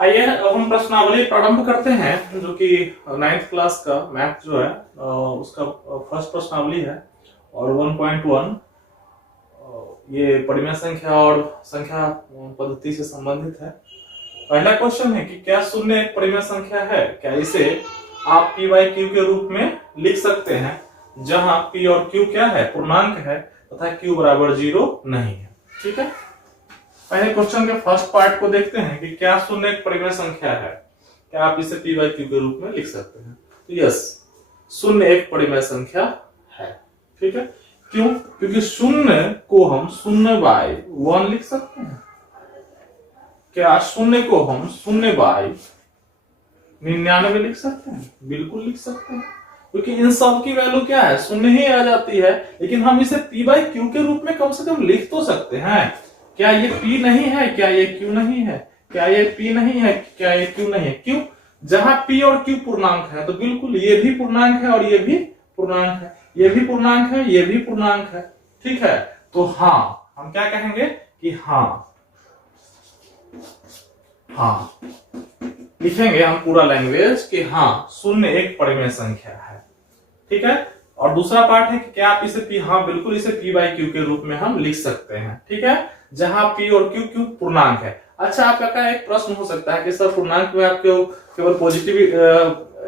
आइए अब हम प्रश्नावली प्रारंभ करते हैं, जो कि 9th क्लास का मैथ जो है उसका फर्स्ट प्रश्नावली है और 1.1 ये परिमेय संख्या और संख्या पद्धति से संबंधित है। पहला क्वेश्चन है कि क्या शून्य एक परिमेय संख्या है? क्या इसे आप p बाई क्यू के रूप में लिख सकते हैं, जहां p और q क्या है, पूर्णांक है तथा q बराबर 0 नहीं है। ठीक है, पहले क्वेश्चन के फर्स्ट पार्ट को देखते हैं कि क्या शून्य एक परिमेय संख्या है, क्या आप इसे p बाई क्यू के रूप में लिख सकते हैं। तो यस, शून्य एक परिमेय संख्या है। ठीक है, क्यों? क्योंकि शून्य को हम शून्य बाई 1 लिख सकते हैं। क्या शून्य को हम शून्य बाई 99 लिख सकते हैं? बिल्कुल लिख सकते हैं, क्योंकि इन सब की वैल्यू क्या है, शून्य ही आ जाती है। लेकिन हम इसे p बाई क्यू के रूप में कम से कम लिख तो सकते हैं। क्या ये p नहीं है? क्या ये q नहीं है? क्या ये p नहीं है? क्या ये q नहीं है? क्यों? जहां p और q पूर्णांक है तो बिल्कुल ये भी पूर्णांक है और ये भी पूर्णांक है, ये भी पूर्णांक है, ये भी पूर्णांक है। ठीक है, तो हाँ, हम क्या कहेंगे कि हाँ लिखेंगे हम पूरा लैंग्वेज कि हाँ शून्य एक परिमेय संख्या है। ठीक है, और दूसरा पार्ट है कि क्या आप इसे हाँ बिल्कुल इसे p बाई क्यू के रूप में हम लिख सकते हैं। ठीक है, जहां p और q पूर्णांक है। अच्छा, आपका एक प्रश्न हो सकता है कि सर पूर्णांक में आप केवल पॉजिटिव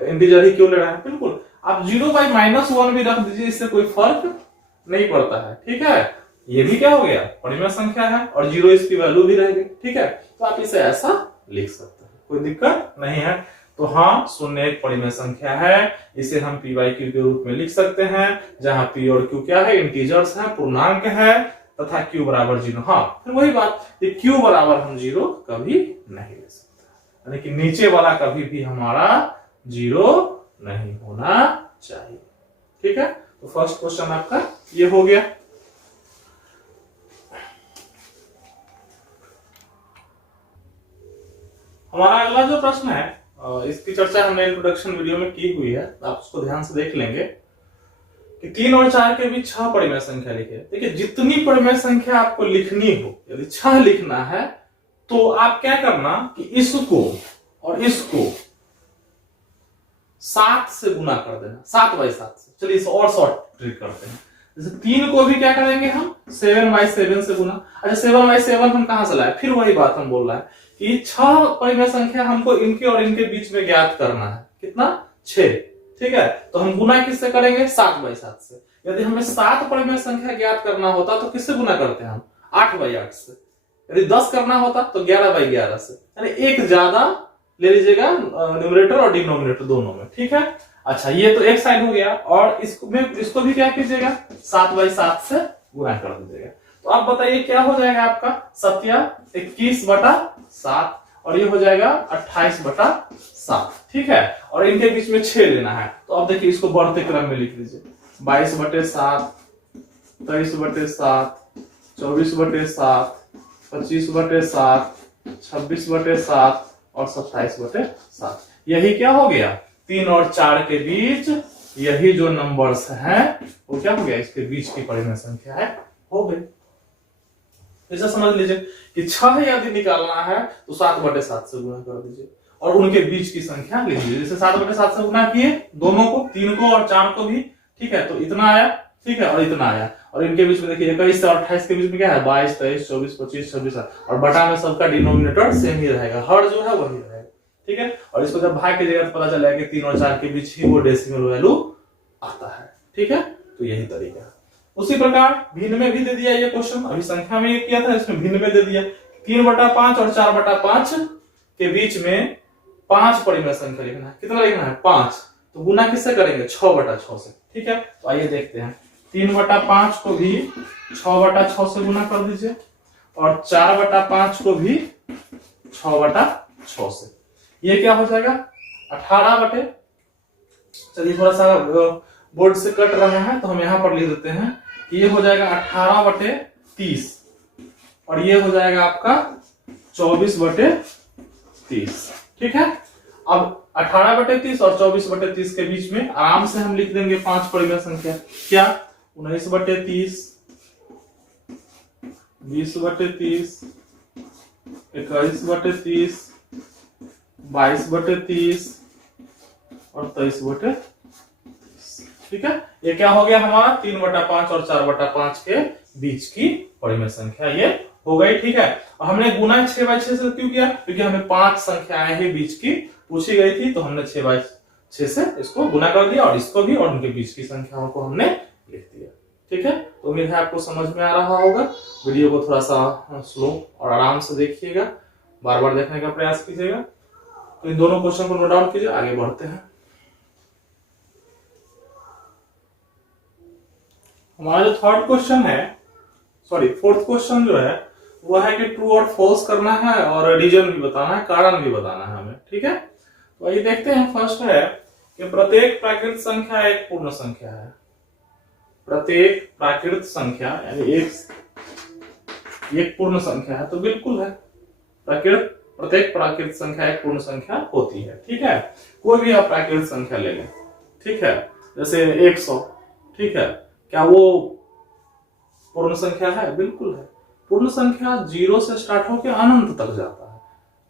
इंटीजर ही क्यों ले रहे हैं? बिल्कुल, आप 0 बाई -1 भी रख दीजिए, इससे कोई फर्क नहीं पड़ता है। ठीक है, ये भी क्या हो गया, परिमेय संख्या है और 0 इसकी वैल्यू भी रहेगी। ठीक है, तो आप इसे ऐसा लिख सकते हैं, कोई दिक्कत नहीं है। तो हाँ, शून्य एक परिमेय संख्या है, इसे हम p बाई क्यू के रूप में लिख सकते हैं, जहां p और q क्या है, इंटीजर्स है, पूर्णांक है तथा q बराबर 0। हाँ, फिर वही बात कि q बराबर हम 0 कभी नहीं ले सकते, यानी कि नीचे वाला कभी भी हमारा 0 नहीं होना चाहिए। ठीक है, तो फर्स्ट क्वेश्चन आपका ये हो गया। हमारा अगला जो प्रश्न है, इसकी चर्चा हमने इंट्रोडक्शन वीडियो में की हुई है, आप उसको ध्यान से देख लेंगे कि 3 और 4 के बीच 6 परिमेय संख्या लिखे। देखिए, जितनी परिमेय संख्या आपको लिखनी हो, यदि 6 लिखना है तो आप क्या करना कि इसको और इसको 7 से गुना कर देना, 7 बाई 7 से। चलिए इसे और शॉर्ट ट्रिक करते हैं। जैसे 3 को भी क्या करेंगे हम 7 बाई 7 से गुना। अच्छा, 7 बाई 7 हम कहां से लाए? फिर वही बात हम बोल रहे हैं कि 6 परिमेय संख्या हमको इनके और इनके बीच में ज्ञात करना है। कितना? 6। ठीक है, तो हम गुना किससे करेंगे? 7 बाई 7 से। यदि हमें 7 परिमेय संख्या ज्ञात करना होता तो किससे गुना करते हैं हम? 8 बाई 8 से। यदि 10 करना होता तो 11 बाई 11 से, यानी एक ज्यादा ले लीजिएगा न्यूमरेटर और डिनोमिनेटर दोनों में। ठीक है, अच्छा ये तो एक साइड हो गया, और इसको भी क्या कीजिएगा, 7 बाई 7 से गुना कर दीजिएगा। तो आप बताइए क्या हो जाएगा आपका? 21/7 और ये हो जाएगा 28/7। ठीक है, और इनके बीच में 6 लेना है। तो अब देखिए, इसको बढ़ते क्रम में लिख लीजिए। 22/7, 23/7, 24/7, 25/7, 26/7 और 27/7। यही क्या हो गया? 3 और 4 के बीच यही जो नंबर्स हैं वो क्या हो गया? इसके बीच की परिमेय संख्या है, हो गई। ऐसा समझ लीजिए कि 6 यदि निकालना है तो 7/7 से गुना कर दीजिए और उनके बीच की संख्या ले लीजिए। जैसे 7/7 से गुना किए दोनों को, 3 को और 4 को भी। ठीक है, तो इतना आया। ठीक है, और इतना आया, और इनके बीच में देखिए 21 से 28 के बीच में क्या है? 22, 23, 24, 25, 26, और बटा में सबका डिनोमिनेटर सेम ही रहेगा, हर जो है वही रहेगा। ठीक है, और इसको जब भाग कीजिएगा तो पता चलेगा कि 3 और 4 के बीच ही वो डेसिमल वैल्यू आता है। ठीक है, तो यही तरीका है। उसी प्रकार भिन्न में भी दे दिया ये क्वेश्चन, अभी संख्या में ये किया था, इसमें भिन्न में दे दिया। 3/5 और 4/5 के बीच में 5 परिमेय संख्या लिखना है। कितना लिखना है? 5। तो गुना किससे करेंगे? 6/6 से। ठीक है, तो आइए देखते हैं। 3/5 को भी 6/6 से गुना कर दीजिए और 4/5 को भी 6/6 से। ये क्या हो जाएगा? 18 चलिए थोड़ा सा बोर्ड से कट रहा है तो हम यहां पर लिख देते हैं कि ये हो जाएगा 18/30 और ये हो जाएगा आपका 24/30। ठीक है, अब 18/30 और 24/30 के बीच में आराम से हम लिख देंगे 5 परिमेय संख्या। क्या? 19/30, 20/30, 21/30, 22/30 और 23/30। ठीक है, ये क्या हो गया हमारा 3/5 और 4/5 के बीच की परिमेय संख्या ये हो गई। ठीक है, और हमने गुना 6/6 से क्यों किया? क्योंकि हमें 5 संख्याएं ही बीच की पूछी गई थी, तो हमने 6/6 से इसको गुना कर दिया और इसको भी, और उनके बीच की संख्याओं को हमने लिख दिया। ठीक है, तो उम्मीद है आपको समझ में आ रहा होगा। वीडियो को थोड़ा सा स्लो और आराम से देखिएगा, बार बार देखने का प्रयास कीजिएगा। तो इन दोनों क्वेश्चन को नोट डाउन कीजिए, आगे बढ़ते हैं। हमारा जो थर्ड क्वेश्चन है, सॉरी फोर्थ क्वेश्चन जो है वो है कि ट्रू और फॉल्स करना है और रीजन भी बताना है, कारण भी बताना है हमें। ठीक है, तो आइए देखते हैं। फर्स्ट है कि प्रत्येक प्राकृत संख्या एक पूर्ण संख्या है। प्रत्येक प्राकृत संख्या यानी एक पूर्ण संख्या है, तो बिल्कुल है, प्रत्येक प्राकृत संख्या एक पूर्ण संख्या होती है। ठीक है, कोई भी आप प्राकृत संख्या ले लें, ठीक है, जैसे 100, ठीक है, क्या वो पूर्ण संख्या है? बिल्कुल है। पूर्ण संख्या 0 से स्टार्ट होकर अनंत तक जाता है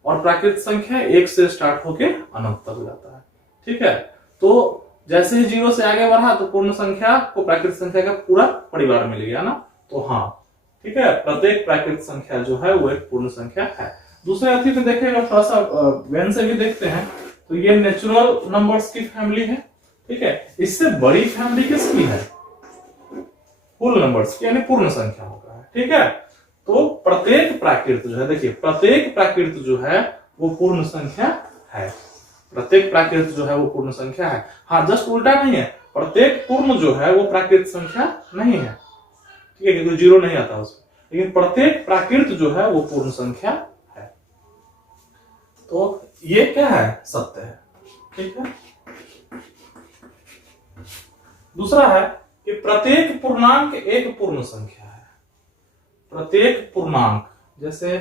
और प्राकृत संख्या 1 से स्टार्ट होकर अनंत तक जाता है। ठीक है, तो जैसे ही 0 से आगे बढ़ा तो पूर्ण संख्या को प्राकृत संख्या का पूरा परिवार मिल गया ना, तो हाँ, ठीक है, प्रत्येक प्राकृत संख्या जो है वो एक पूर्ण संख्या है। दूसरे अर्थी में देखेगा, थोड़ा सा वेन से भी देखते हैं, तो ये नेचुरल नंबर्स की फैमिली है। ठीक है, इससे बड़ी फैमिली किसकी है? फुल नंबर्स की, यानी पूर्ण संख्याओं का है। ठीक है, तो प्रत्येक प्राकृत जो है, देखिए प्रत्येक प्राकृत जो है वो पूर्ण संख्या है। प्रत्येक प्राकृत जो है वो पूर्ण संख्या है। हाँ, जस्ट उल्टा नहीं है, प्रत्येक पूर्ण जो है वो प्राकृत संख्या नहीं है। ठीक है, क्योंकि 0 नहीं आता उसमें, लेकिन प्रत्येक प्राकृत जो है वो पूर्ण संख्या है। तो ये क्या है? सत्य है। ठीक है, दूसरा है कि प्रत्येक पूर्णांक एक पूर्ण संख्या है। प्रत्येक पूर्णांक, जैसे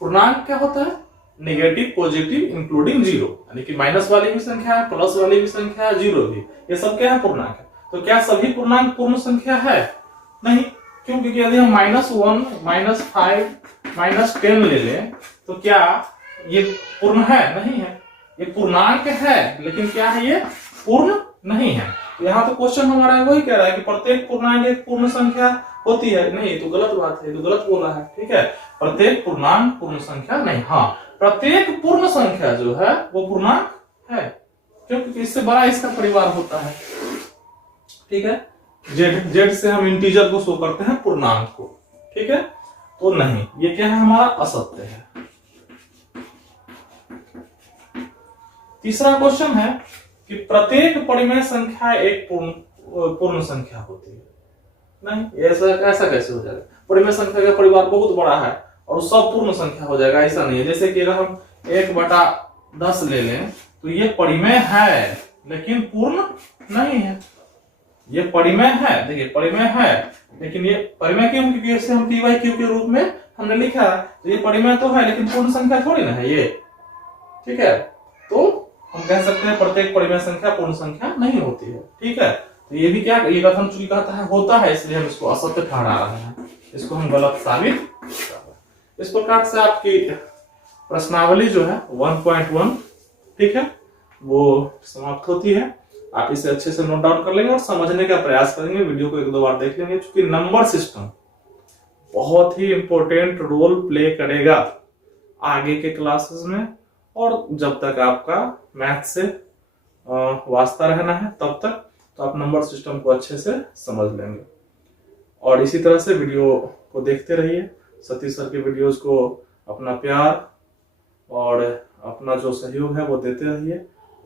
पूर्णांक क्या होता है? नेगेटिव, पॉजिटिव, इंक्लूडिंग 0, यानी कि माइनस वाली भी संख्या है, प्लस वाली भी संख्या है, 0 भी, ये सब क्या है? पूर्णांक है। तो क्या सभी पूर्णांक पूर्ण संख्या है? नहीं, क्यों? क्योंकि यदि हम -1, -5, -10 ले लें तो क्या ये पूर्ण है? नहीं है। ये पूर्णांक है, लेकिन क्या है? ये पूर्ण नहीं है। यहाँ तो क्वेश्चन हमारा वही कह रहा है कि प्रत्येक पूर्णांक एक पूर्ण संख्या होती है। नहीं, ये तो गलत बात है, ये तो गलत बोला है। ठीक है, प्रत्येक पूर्णांक पूर्ण संख्या नहीं। हाँ, प्रत्येक पूर्ण संख्या जो है वो पूर्णांक है, क्योंकि इससे बड़ा इसका परिवार होता है। ठीक है, जेड से हम इंटीजर को शो करते हैं, पूर्णांक को। ठीक है, तो नहीं, ये क्या है? हमारा असत्य है। तीसरा क्वेश्चन है कि प्रत्येक परिमेय संख्या एक पूर्ण संख्या होती है। नहीं, ऐसा कैसे हो जाएगा? परिमेय संख्या का परिवार बहुत बड़ा है और सब पूर्ण संख्या हो जाएगा, ऐसा नहीं है। जैसे कि अगर हम 1/10 ले लें तो ये परिमेय है लेकिन पूर्ण नहीं है। ये परिमेय है, देखिए परिमेय है, लेकिन ये परिमेय क्यों? क्योंकि इसे हम p/q के रूप में हमने लिखा है, तो ये परिमेय तो है लेकिन पूर्ण संख्या थोड़ी ना है ये। ठीक है, तो हम कह सकते हैं प्रत्येक परिमेय संख्या पूर्ण संख्या नहीं होती है। ठीक है, तो ये भी क्या, ये कथन चूंकि कहता है होता है, इसलिए हम इसको असत्य ठहरा रहे हैं, इसको हम गलत साबित कर रहे हैं। इस प्रकार से आपकी प्रश्नावली जो है 1.1, ठीक है, वो समाप्त होती है। आप इसे अच्छे से नोट डाउन कर लेंगे और समझने का प्रयास करेंगे। वीडियो को 1-2 बार देख लेंगे, क्योंकि नंबर सिस्टम बहुत ही इंपॉर्टेंट रोल प्ले करेगा आगे के क्लासेस में, और जब तक आपका मैथ से वास्ता रहना है तब तक तो आप नंबर सिस्टम को अच्छे से समझ लेंगे। और इसी तरह से वीडियो को देखते रहिए, सतीश सर के वीडियोस को अपना प्यार और अपना जो सहयोग है वो देते रहिए।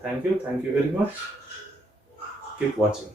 Thank you very much, keep watching.